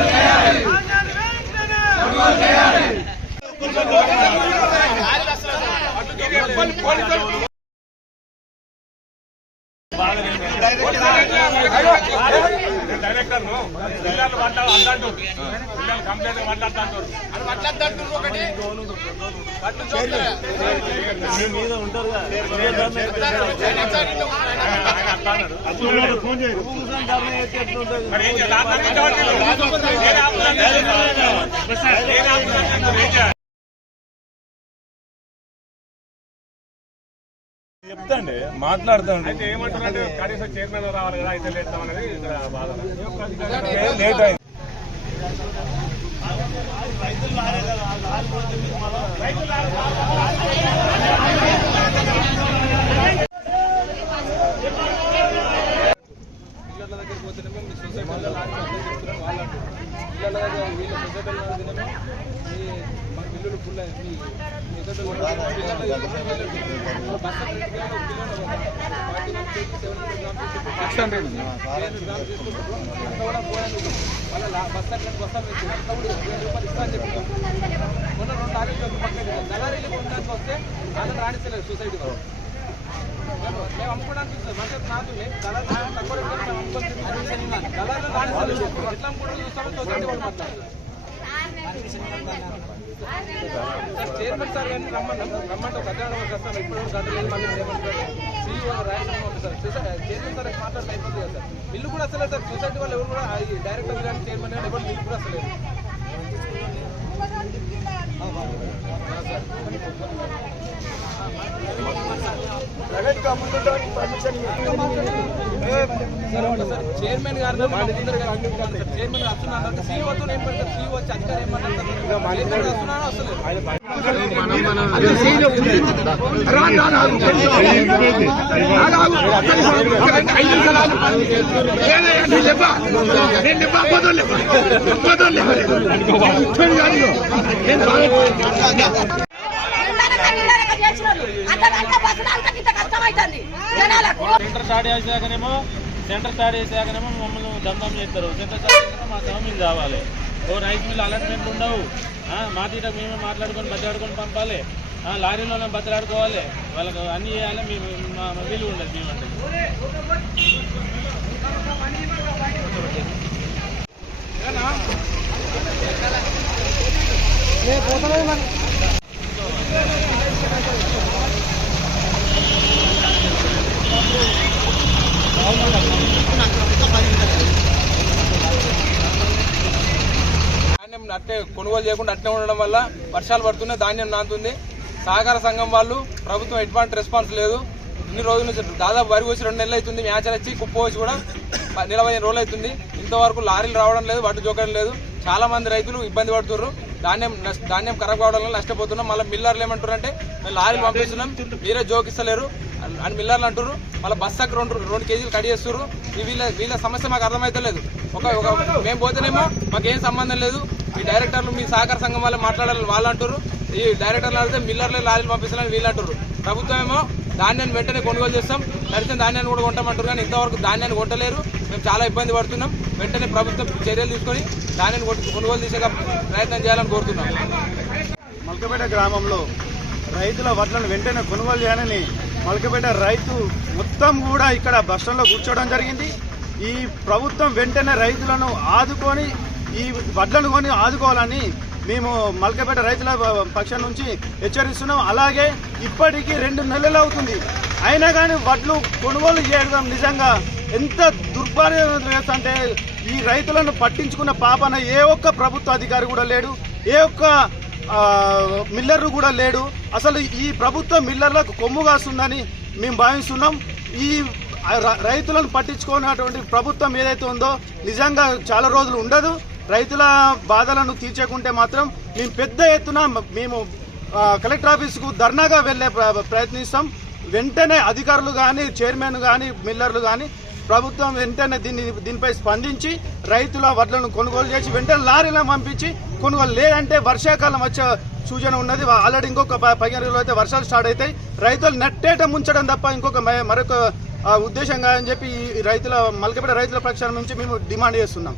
చేయాలి. డైరెక్టర్ను పిల్లలు మాట్లాడు అంటాడు పిల్లలు కంప్లైంట్ మాట్లాడుతుంటారు. ఒకటి. పట్టు చూడలే. చెప్తాండి మాట్లాడతాండి. అయితే ఏమంటారంటే కనీసం చైర్మన్ రావాలి కదా అయితే లేట్ అనేది ఇక్కడ బాధ. లేట్ అయింది. పిల్లల దగ్గర పోతేనేమో మీ సొసైటీలో లాంటి అర్థం చెప్తున్నాం వాళ్ళు అంటారు పిల్లల దగ్గర వీళ్ళ సొసైటీలో పోతేనేమో మీ మా పిల్లలు ఫుల్ మీ మీ ఎదుట బస్ సిక్స్ హండ్రెడ్ గ్రామ్స్ తీసుకుంటారు అంతా కూడా పోయాను వాళ్ళ బస్ అక్కడ బస్తా పెట్టి అంతా కూడా ఏడు రూపాయలు ఇస్తా అని చెప్పినాం మొన్న రెండు ఆరోగ్యం పక్కన దళారీలు కొనడానికి వస్తే వాళ్ళని రాణిస్తలేదు సొసైటీ వాళ్ళు మేము అమ్ముకోవడానికి చూస్తాం అంటే నాకు దళాలు తక్కువ మేము అమ్ముకొని దళాలు రాణిస్తలేదు ఎట్లా అమ్ముకుంటూ చూస్తామని సొసైటీ వాళ్ళు మాట్లాడారు చైర్మన్ సార్ కానీ రమ్మన్నా? రమ్మంటే ఒక అధ్యయనం వస్తాం ఇప్పుడు గంటలు లేదు మళ్ళీ ఏమంటారు సీఈఓ రాయడం సార్. చైర్మన్ సార్ మాట్లాడితే అయిపోతుంది కదా సార్. బిల్లు కూడా అసలే సార్. సొసైటీ వాళ్ళు ఎవరు కూడా డైరెక్టర్ కానీ చైర్మన్ కానీ ఎవరు బిల్లు కూడా అసలు సార్ ఒకసారి చైర్మన్ గారు చైర్మన్ వస్తున్నాను సీఈఓతో ఏం పెడతారు వచ్చి అధికారి ఏమన్నా చైర్మన్ అసలు సెంటర్ స్టార్ట్ చేసాకనేమో సెంటర్ స్టార్ట్ చేసాకనేమో మమ్మల్ని దందం చేస్తారు. సెంటర్ స్టార్ట్ చేసాక మా శ్రమ మేము కావాలి ఓ రైస్ మిల్ అలాట్మెంట్ ఉండవు. మా తీట మేమే మాట్లాడుకొని బతిలాడుకొని పంపాలి. లారీలోనే లారీలో బతిలాడుకోవాలి వాళ్ళకి అన్ని చేయాలి మేము మా వీలు ఉండదు మేమంటే. ధాన్యం అట్టే కొనుగోలు చేయకుండా అట్నే ఉండడం వల్ల వర్షాలు పడుతున్నాయి ధాన్యం నాంతుంది. సహకార సంఘం వాళ్ళు ప్రభుత్వం ఎటువంటి రెస్పాన్స్ లేదు. ఇన్ని రోజుల నుంచి దాదాపు వరి వచ్చి రెండు నెలలు అవుతుంది మ్యాచ్లు వచ్చి కుప్ప వచ్చి కూడా నెల నలభై రోజులు అవుతుంది. ఇంతవరకు లారీలు రావడం లేదు వడ్డు జోకడం లేదు. చాలా మంది రైతులు ఇబ్బంది పడుతున్నారు ధాన్యం ధాన్యం ఖరాబ్ కావడం వల్ల నష్టపోతున్నాం. మళ్ళీ మిల్లర్లు ఏమంటారు అంటే మేము లారీలు పంపిస్తున్నాం మీరే జోకిస్తలేరు అని- మిల్లర్లు అంటారు మళ్ళీ బస్సాకి రెండు రెండు కేజీలు కట్ చేస్తారు ఈ వీళ్ళ వీళ్ళ సమస్య మాకు అర్థమైతలేదు. ఒక ఒక మేము పోతేనేమో మాకు ఏం సంబంధం లేదు. ఈ డైరెక్టర్లు మీ సహకార సంఘం వాళ్ళు మాట్లాడాలని వాళ్ళు అంటారు ఈ డైరెక్టర్లు అడిగితే మిల్లర్లే లారీలు పంపిస్తారని వీళ్ళు అంటారు ప్రభుత్వం ఏమో ధాన్యాన్ని వెంటనే కొనుగోలు చేస్తాం. తడిసిన ధాన్యాన్ని కూడా కొంటామంటారు కానీ ఇంతవరకు ధాన్యాన్ని కొంటలేరు మేము చాలా ఇబ్బంది పడుతున్నాం. వెంటనే ప్రభుత్వం చర్యలు తీసుకొని ధాన్యాన్ని కొనుగోలు చేసే ప్రయత్నం చేయాలని కోరుతున్నాం. మల్కపేట గ్రామంలో రైతుల వడ్లను వెంటనే కొనుగోలు చేయాలని మల్కపేట రైతు మొత్తం కూడా ఇక్కడ బస్టాండ్లో కూర్చోవడం జరిగింది. ఈ ప్రభుత్వం వెంటనే రైతులను ఆదుకొని ఈ వడ్లను కొని ఆదుకోవాలని మేము మల్కపేట రైతుల పక్షం నుంచి హెచ్చరిస్తున్నాం. అలాగే ఇప్పటికీ రెండు నెలలు అవుతుంది. అయినా కానీ వడ్లు కొనుగోలు చేయడం నిజంగా ఎంత దుర్భార్యం అంటే ఈ రైతులను పట్టించుకున్న పాపన ఏ ఒక్క ప్రభుత్వ అధికారి కూడా లేడు. ఏ ఒక్క మిల్లర్లు మిల్లర్ కూడా లేడు. అసలు ఈ ప్రభుత్వ మిల్లర్లకు కొమ్ము కాస్తుందని మేము భావిస్తున్నాం. ఈ రైతులను పట్టించుకున్నటువంటి ప్రభుత్వం ఏదైతే ఉందో నిజంగా చాలా రోజులు ఉండదు. రైతుల బాధలను తీర్చకుంటే మాత్రం మేము పెద్ద ఎత్తున మేము కలెక్టర్ ఆఫీసుకు ధర్నాగా వెళ్ళే ప్ర- ప్రయత్నిస్తాం. వెంటనే అధికారులు కానీ చైర్మన్ కానీ మిల్లర్లు కానీ ప్రభుత్వం వెంటనే దీన్ని దీనిపై స్పందించి రైతుల వడ్లను కొనుగోలు చేసి వెంటనే లారీలను పంపించి కొనుగోలు లేదంటే వర్షాకాలం వచ్చే సూచన ఉన్నది. ఆల్రెడీ ఇంకొక పదిహేను రోజులు అయితే వర్షాలు స్టార్ట్ అవుతాయి. రైతులు నెట్టేట ముంచడం తప్ప ఇంకొక మరొక ఉద్దేశంగా అని చెప్పి ఈ రైతుల మలకపేట రైతుల పక్షాల నుంచి మేము డిమాండ్ చేస్తున్నాం.